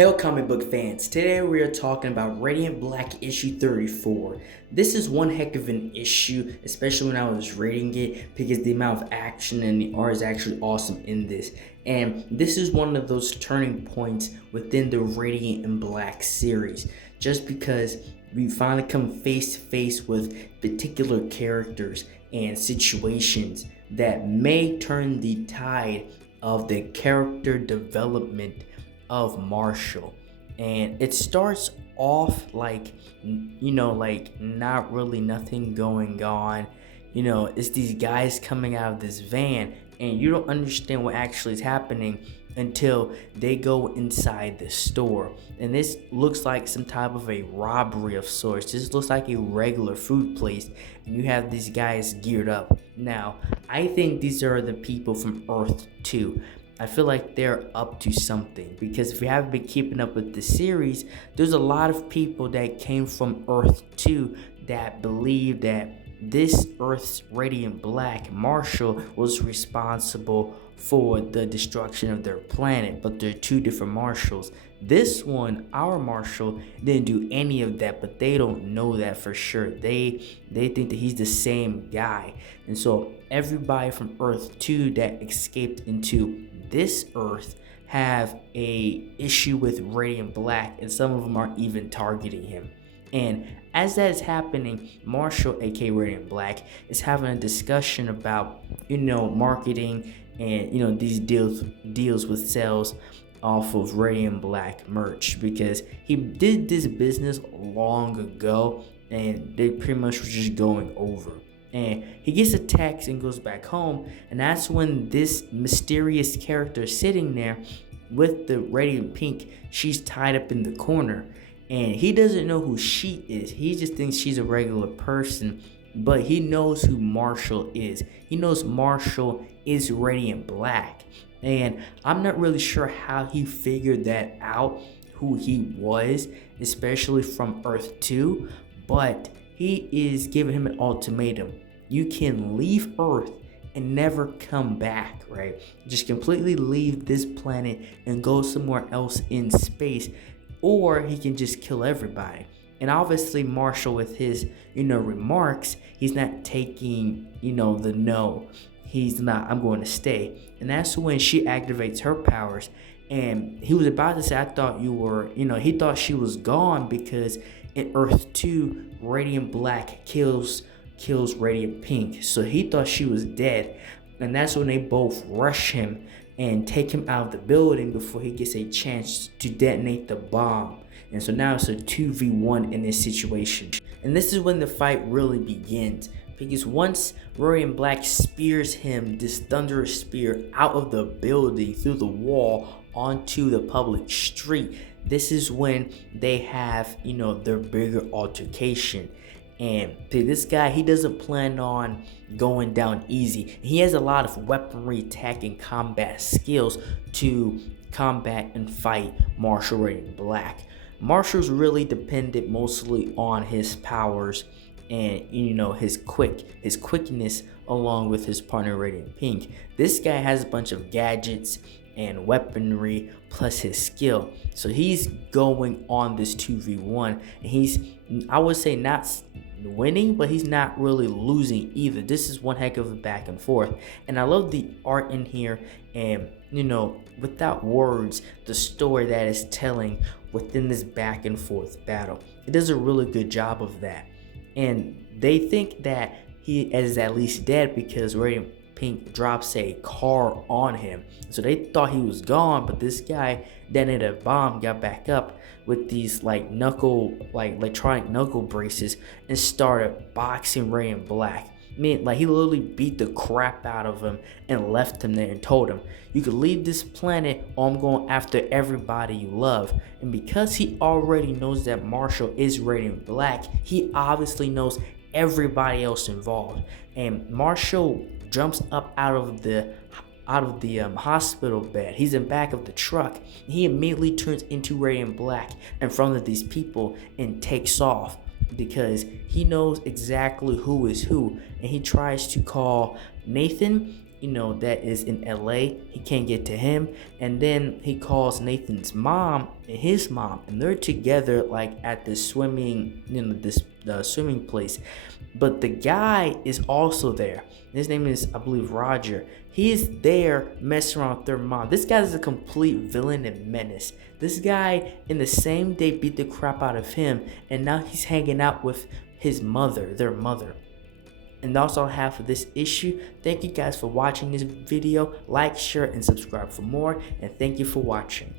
Hail comic book fans, today we are talking about Radiant Black issue 34. This is one heck of an issue, especially when I was reading it, because the amount of action and the art is actually awesome in this. And this is one of those turning points within the Radiant and Black series, just because we finally come face to face with particular characters and situations that may turn the tide of the character development of Marshall. And it starts off like not really nothing going on. It's these guys coming out of this van, and you don't understand what actually is happening until they go inside the store. And this looks like some type of a robbery of sorts. This looks like a regular food place, and you have these guys geared up. Now, I think these are the people from Earth 2. I feel like they're up to something, because if you haven't been keeping up with the series, there's a lot of people that came from Earth 2 that believe that this Earth's Radiant Black Marshall was responsible for the destruction of their planet, but they're two different Marshalls. This one, our Marshall, didn't do any of that, but they don't know that for sure. They think that he's the same guy. And so everybody from Earth 2 that escaped into this Earth have a issue with Radiant Black, and some of them are even targeting him. And as that is happening, Marshall, aka Radiant Black, is having a discussion about marketing and these deals with sales off of Radiant Black merch, because he did this business long ago and they pretty much were just going over. And he gets a text and goes back home, and that's when this mysterious character sitting there with the Radiant Pink, she's tied up in the corner, and he doesn't know who she is. He just thinks she's a regular person, but he knows who Marshall is. He knows Marshall is Radiant Black, and I'm not really sure how he figured that out, who he was, especially from Earth 2, but he is giving him an ultimatum. You can leave Earth and never come back, right? Just completely leave this planet and go somewhere else in space, or he can just kill everybody. And obviously Marshall, with his remarks, he's not taking the no. He's not, I'm going to stay. And that's when she activates her powers, and he was about to say, I thought you were, he thought she was gone, because in Earth 2, Radiant Black kills Radiant Pink. So he thought she was dead. And that's when they both rush him and take him out of the building before he gets a chance to detonate the bomb. And so now it's a 2v1 in this situation. And this is when the fight really begins, because once Radiant Black spears him, this thunderous spear, out of the building through the wall onto the public street, this is when they have their bigger altercation. And this guy, he doesn't plan on going down easy. He has a lot of weaponry, tech, and combat skills to combat and fight Marshall Radiant Black. Marshall's really dependent mostly on his powers and his quickness, along with his partner Radiant Pink. This guy has a bunch of gadgets and weaponry plus his skill, so he's going on this 2v1, and he's, I would say, not winning, but he's not really losing either. This is one heck of a back and forth, and I love the art in here, and without words, the story that is telling within this back and forth battle, it does a really good job of that. And they think that he is at least dead because Radiant Pink drops a car on him, so they thought he was gone, but this guy detonated a bomb, got back up with these electronic knuckle braces, and started boxing Radiant Black. I mean, he literally beat the crap out of him and left him there and told him, you could leave this planet, or I'm going after everybody you love. And because he already knows that Marshall is Radiant Black, he obviously knows everybody else involved. And Marshall jumps up out of the hospital bed. He's in back of the truck. He immediately turns into Radiant Black in front of these people and takes off, because he knows exactly who is who. And he tries to call Nathan that is in LA. He can't get to him. And then he calls Nathan's mom and his mom, and they're together like at the swimming, the swimming place. But the guy is also there. His name is, I believe, Roger. He's there messing around with their mom. This guy's a complete villain and menace. This guy in the same day beat the crap out of him, and now he's hanging out with his mother, their mother. And that's all I have for this issue. Thank you guys for watching this video. Like, share, and subscribe for more. And thank you for watching.